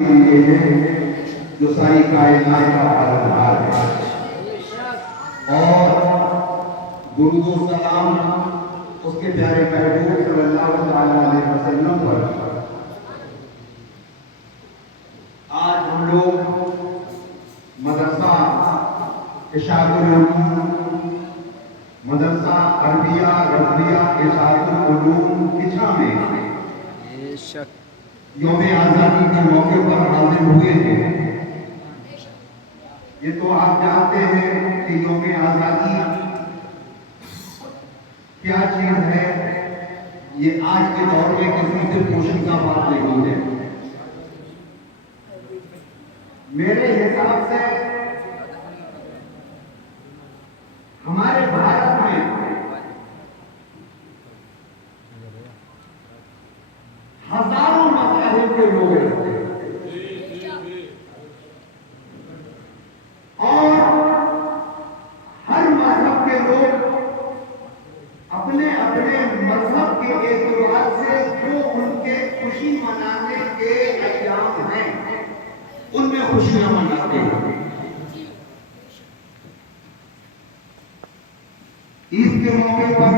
یہ ہے جو ساری کائنات کا پالنہار ہے، اور درود و سلام اس کے پیارے محبوب صلی اللہ علیہ وسلم پر۔ آج ہم لوگ مدرسہ ارشاد العلوم، مدرسہ عربیہ رضویہ ارشاد العلوم کچھا میں یوم آزادی کے موقع پر حاضر ہوئے ہیں۔ یہ تو آپ جانتے ہیں کہ یوم آزادی کیا چیز ہے، یہ آج کے دور میں کسی سے پوشیدہ بات نہیں ہے۔ میرے حساب سے ہمارے بھارت میں ہزاروں مذاہب کے لوگ رہتے ہیں، اور ہر مذہب کے لوگ اپنے اپنے مذہب کے اعتبار سے جو ان کے خوشی منانے کے ایام ہیں ان میں خوشیاں مناتے ہیں۔ عید کے موقع پر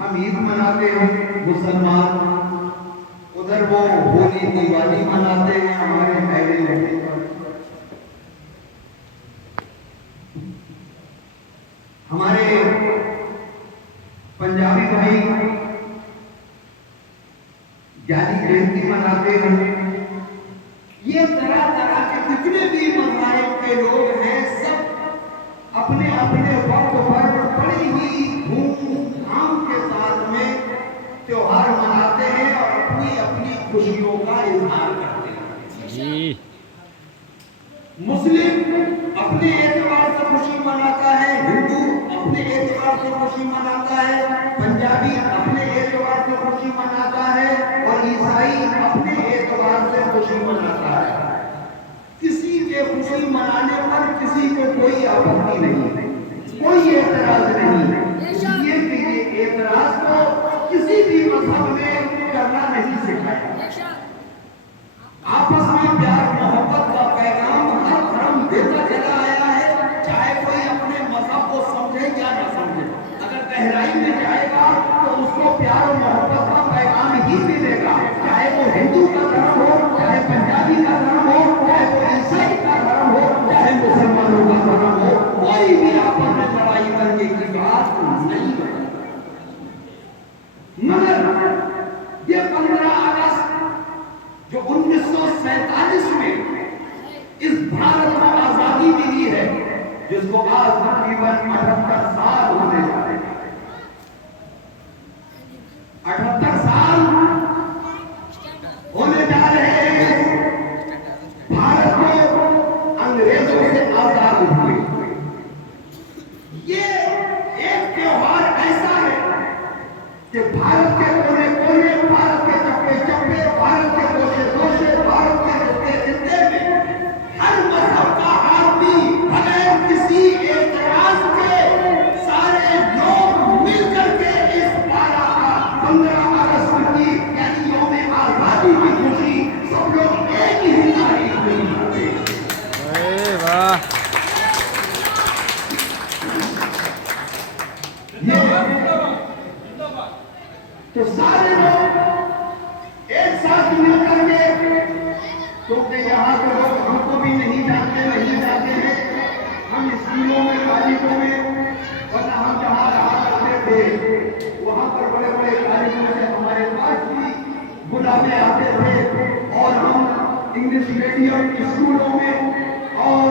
ہم عید مناتے ہیں مسلمان، ادھر وہ ہولی دیوالی مناتے ہیں ہمارے پہلے لڑکے پر۔ ہمارے پنجابی بھائی جانی جینتی مناتے ہیں۔ یہ طرح طرح کے جتنے بھی مذاہب کے لوگ ہیں سب اپنے اپنے وقت پر بڑی ہی دھوم دھام کے ساتھ میں تیوہار مناتے ہیں اور اپنی اپنی خوشیوں کا اظہار کرتے ہیں۔ مسلم اپنے اعتبار سے خوشی مناتا ہے، ہندو اپنے اعتبار سے خوشی مناتا ہے، پنجابی اپنے اعتبار سے خوشی مناتا ہے، اور عیسائی اپنے اعتبار سے خوشی مناتا ہے۔ کسی کے خوشی منانے پر کسی کو کوئی آپتی نہیں، کوئی اعتراض نہیں، اس لیے کہ یہ اعتراض تو کسی بھی مذہب نے کرنا نہیں سکھایا۔ آپس میں پیار محبت کا پیغام ہر دھرم دیتا چلا آیا ہے، چاہے کوئی اپنے مذہب کو سمجھے یا نہ سمجھے۔ اگر گہرائی میں جائے گا تو اس کو پیار و محبت کا پیغام ہی ملے گا، چاہے وہ ہندو کا دھرم ہو، چاہے پنجابی کا دھرم ہو، چاہے وہ عیسائی کا دھرم ہو، چاہے مسلمانوں کا دھرم ہو، کوئی بھی آپس میں لڑائی کرنے کی بات نہیں ہے۔ مگر یہ 15 اگست جو 1947 میں اس بھارت کو آزادی ملی ہے، جس کو آج تقریباً 78 سال ہونے جا رہے ہیں، 78 سال ہونے جا رہے ہیں بھارت کو انگریزوں سے آزاد ہوئے۔ یہ ایک تیوہار ایسا ہے کہ بھارت کے کونے کونے، بھارت کے چپے چپے، بھارت کے گوشے گوشے، بھارت کے خطے خطے میں ہر مذہب کا آدمی بغیر کسی اعتراض کے سارے لوگ مل کر کے اس 15 اگست کی یعنی یوم آزادی کی خوشی سب لوگ ایک ہی تاریخ میں مناتے ہیں۔ واہ! تو سارے لوگ ایک ساتھ مل کر کے، کیونکہ یہاں کے لوگ ہم کو بھی نہیں جانتے ہیں، ہم اسکولوں میں کالجوں میں ورنہ ہم جہاں رہا کرتے تھے وہاں پر بڑے بڑے کالجوں سے ہمارے پاس بھی بلانے آتے تھے، اور ہم انگلش میڈیم اسکولوں میں اور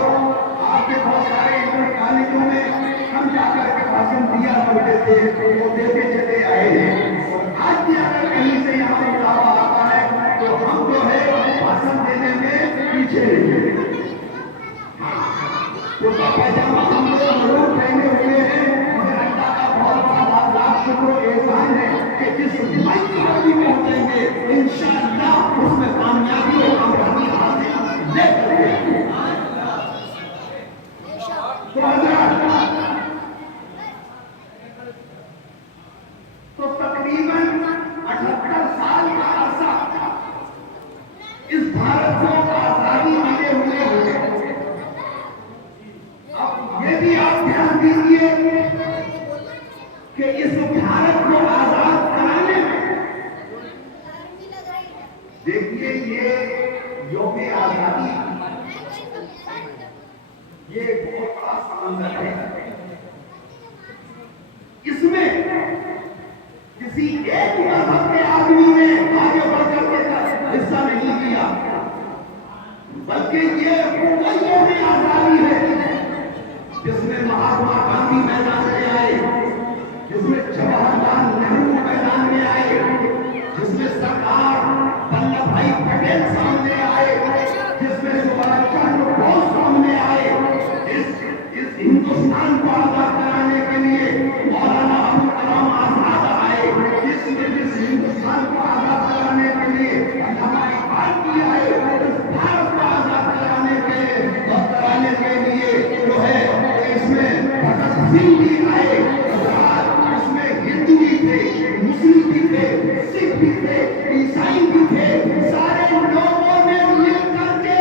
آپ کے بہت سارے انٹر کالجوں میں ہم جا کر کے بھاشن دیا کرتے تھے، وہ دیتے چلے آئے ہیں۔ آج بھی اگر کہیں سے یہاں بلاوا آتا ہے تو ہم جو ہے بھاشن دینے میں پیچھے نہیں ہیں۔ کرتا پائجامہ ہم لوگ ضرور پہنے ہوئے ہیں، مگر اللہ کا بہت بڑا لاکھ شکر و احسان ہے کہ جس مائک پر بھی پہنچیں گے انشاءاللہ اس میں کامیابی اور کامیابی حاصل لے کر کے۔ تو حضرات، تو تقریباً 78 سال کا عرصہ اس بھارت کو آزادی ملے ہوئے ہو. اب یہ بھی آپ دھیان دیجیے کہ اس بھارت کو آزاد کرانے میں دیکھیے یہ یوم آزادی یہ بہت بڑا سمندر ہے. اس میں کسی ایک مذہب کے آدمی نے آگے بڑھ کر کے حصہ نہیں لیا، بلکہ یہ وہ یوم آزادی ہے جس میں مہاتما گاندھی میدان میں آئے، جس میں جواہر لال نہرو میدان میں آئے، جس میں سردار ولبھ بھائی پٹیل سامنے آئے، جس میں سبھاش چندر بوس سامنے آئے. اس ہندوستان کو آزاد کرانے کے لیے مولانا ابو کلام آزاد آئے. جس ہندوستان کو آزاد کرانے کے لیے علامہ اقبال بھی آئے. اس بھارت کو آزاد کرانے کے لیے جو ہے اس میں بھگت سنگھ بھی آئے. اس میں ہندو بھی تھے، مسلم بھی تھے، سکھ بھی تھے، عیسائی بھی تھے. سارے لوگوں نے مل کر کے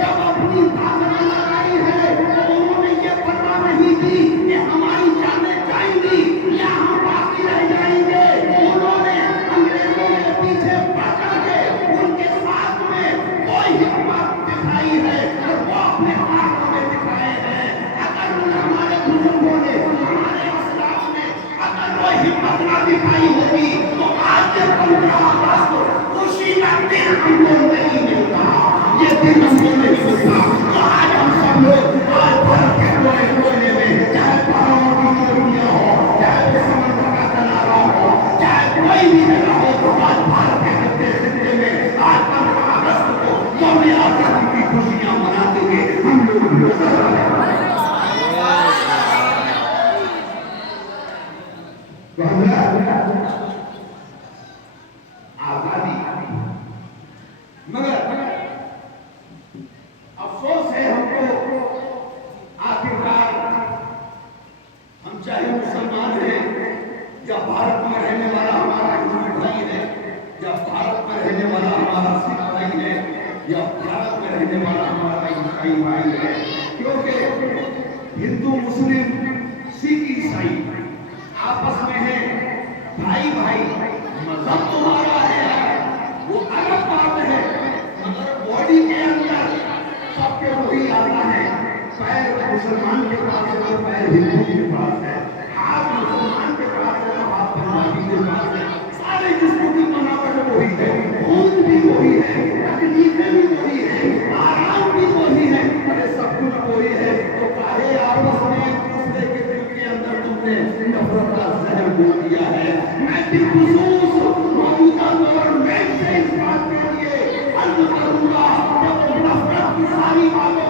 جب اپنی طاقت لگائی ہے تو انہوں نے یہ پرواہ نہیں کی کہ ہماری جانیں جائیں گی یا ہم باقی رہ جائیں گے. انہوں نے انگریزوں کے پیچھے پڑ کر کے ان کے ساتھ میں کوئی حکمت دکھائی ہے اور وہ اپنے ہاتھوں میں دکھائے ہیں. اگر ہمارے بزرگوں نے، ہمارے اسلاف نے اگر وہ ہمت نہ دکھائی ہوگی تو آج کے 15 اگست خوشی کا دن ہم کو نہیں ملتا. یہ دن ہم کو نہیں ملتا. تو آج ہم سب لوگ آج بھارت کے کونے کونے میں، چاہے پہاڑوں کی چوٹیاں ہو، چاہے سمندر کا کنارہ ہو، چاہے کوئی بھی جگہ ہو، تو آج بھارت کے خطے میں آج 15 اگست کو یوم آزادی کی خوشیاں مناتے ہوئے ہم لوگ نظر آ رہے ہیں. آزادی مگر افسوس ہے ہم کو آخرکار ہم چاہے مسلمان ہیں یا بھارت میں رہنے والا ہمارا ہندو بھائی ہے یا بھارت میں رہنے والا ہمارا سکھ بھائی ہے یا بھارت میں رہنے والا ہمارا عیسائی بھائی ہے، کیونکہ ہندو مسلم سکھ عیسائی آپس میں ہیں، بھائی بھائی. مذہب تمہارا ہے وہ الگ بات ہے، مگر باڈی کے اندر سب کے وہی آتا ہے. پیر مسلمان کے پاس ہے تو پیر ہندو کے پاس ہے، ہاتھ مسلمان کے پاس ہے تو ہاتھ پنجابی کے پاس ہے. سارے جسموں کی بناوٹ وہی ہے، خون بھی وہی ہے، تکلیفیں بھی وہی ہے، آرام بھی وہی ہے، ارے سب کچھ وہی ہے. تو کاہے آپس میں ایک دوسرے کے دل کے اندر تم نے نفرت کا زہر بو دیا ہے. میں بالخصوص موجودہ گورنمنٹ سے اس بات کے لیے عرض کروں گا کہ نفرت کی ساری باتوں